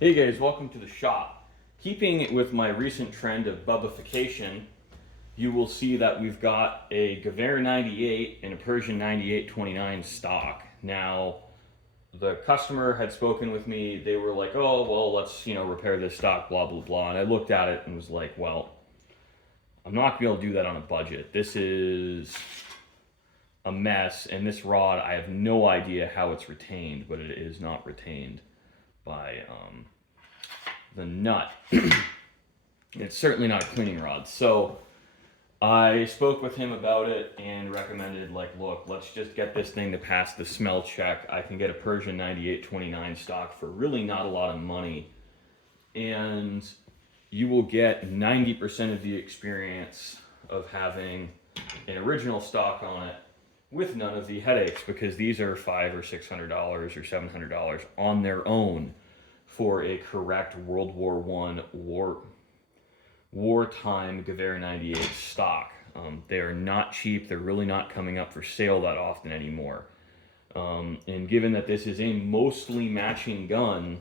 Hey guys, welcome to the shop. Keeping with my recent trend of bubbification, you will see that we've got a Gewehr 98 and a Persian 98-29 stock. Now, the customer had spoken with me. They were like, "Oh, well, let's repair this stock, blah blah blah." And I looked at it and was like, "Well, I'm not gonna be able to do that on a budget. This is a mess, and this rod, I have no idea how it's retained, but it is not retained by the nut. It's certainly not a cleaning rod." So I spoke with him about it and recommended, like, look, let's just get this thing to pass the smell check. I can get a Persian 98-29 stock for really not a lot of money, and you will get 90% of the experience of having an original stock on it with none of the headaches, because these are $500 or $600 or $700 on their own for a correct World War One wartime Gewehr 98 stock. They are not cheap. They're really not coming up for sale that often anymore. And given that this is a mostly matching gun,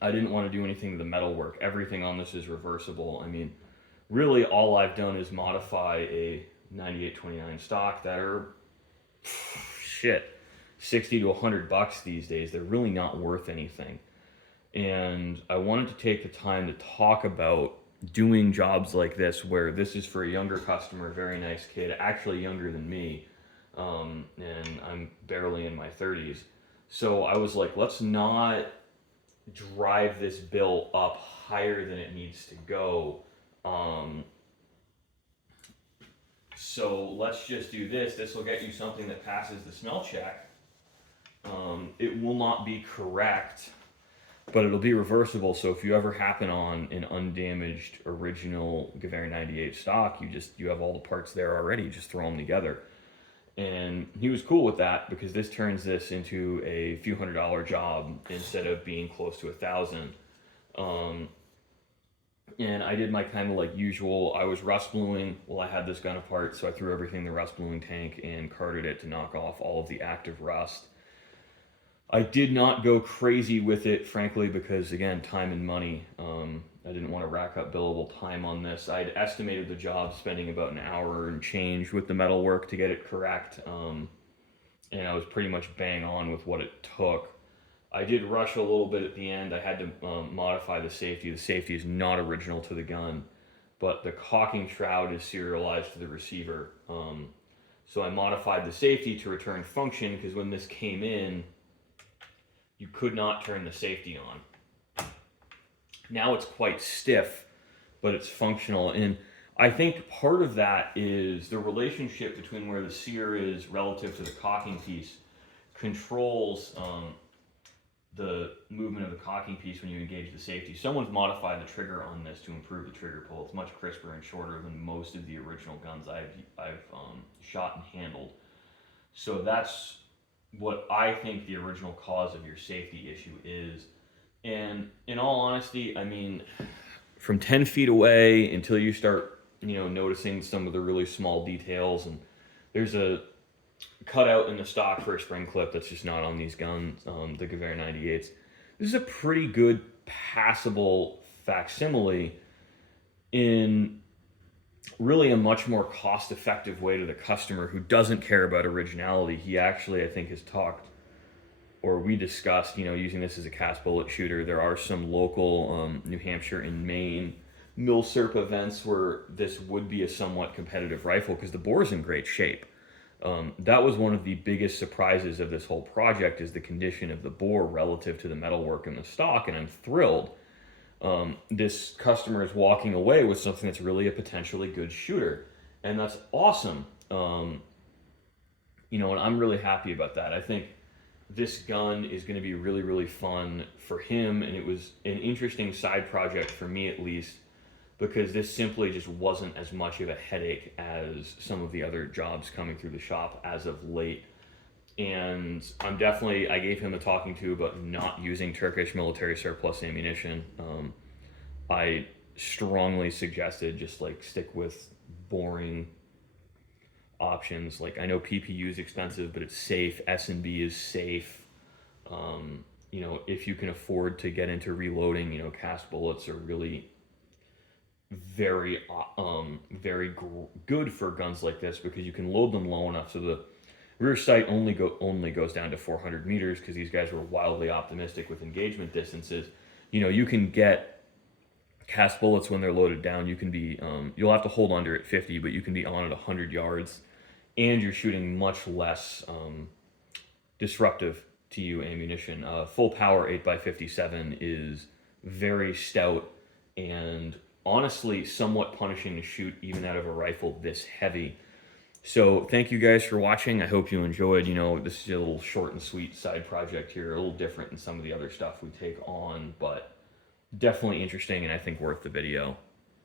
I didn't want to do anything to the metalwork. Everything on this is reversible. I mean, really all I've done is modify a 98-29 stock that are shit 60 to $100 these days. They're really not worth anything. And I wanted to take the time to talk about doing jobs like this, where this is for a younger customer, very nice kid, actually younger than me, and I'm barely in my 30s. So I was like, let's not drive this bill up higher than it needs to go. So let's just do this. This will get you something that passes the smell check. It will not be correct, but it'll be reversible. So if you ever happen on an undamaged original Gewehr 98 stock, you have all the parts there already. You just throw them together. And he was cool with that, because this turns this into a few $100 job instead of being close to 1,000. And I did my kind of like usual. I was rust bluing while I had this gun apart, so I threw everything in the rust bluing tank and carted it to knock off all of the active rust. I did not go crazy with it, frankly, because again, time and money. I didn't want to rack up billable time on this. I'd estimated the job spending about an hour and change with the metal work to get it correct, and I was pretty much bang on with what it took. I did rush a little bit at the end. I had to modify the safety. The safety is not original to the gun, but the caulking shroud is serialized to the receiver. So I modified the safety to return function, because when this came in, you could not turn the safety on. Now it's quite stiff, but it's functional. And I think part of that is the relationship between where the sear is relative to the caulking piece controls the movement of the caulking piece when you engage the safety. Someone's modified the trigger on this to improve the trigger pull. It's much crisper and shorter than most of the original guns I've shot and handled. So that's what I think the original cause of your safety issue is. And in all honesty, I mean, from 10 feet away until you start, noticing some of the really small details, and there's a cutout in the stock for a spring clip that's just not on these guns, the Gewehr 98s. This is a pretty good passable facsimile in really a much more cost-effective way to the customer who doesn't care about originality. He actually, I think, has talked, or we discussed, using this as a cast bullet shooter. There are some local New Hampshire and Maine milsurp events where this would be a somewhat competitive rifle, because the bore's in great shape. That was one of the biggest surprises of this whole project, is the condition of the bore relative to the metalwork in the stock, and I'm thrilled. This customer is walking away with something that's really a potentially good shooter, and that's awesome. And I'm really happy about that. I think this gun is going to be really, really fun for him, and it was an interesting side project for me, at least, because this simply just wasn't as much of a headache as some of the other jobs coming through the shop as of late. And I gave him a talking to about not using Turkish military surplus ammunition. I strongly suggested just like stick with boring options. Like, I know PPU is expensive, but it's safe. S&B is safe. you know, if you can afford to get into reloading, you know, cast bullets are really good for guns like this because you can load them low enough so the rear sight only goes down to 400 meters because these guys were wildly optimistic with engagement distances. You know, you can get cast bullets when they're loaded down. You can be you'll have to hold under at 50, but you can be on at 100 yards, and you're shooting much less disruptive to you ammunition. Full power 8x57 is very stout and honestly somewhat punishing to shoot even out of a rifle this heavy. So thank you guys for watching. I hope you enjoyed. You know, this is a little short and sweet side project here, a little different than some of the other stuff we take on, but definitely interesting and I think worth the video.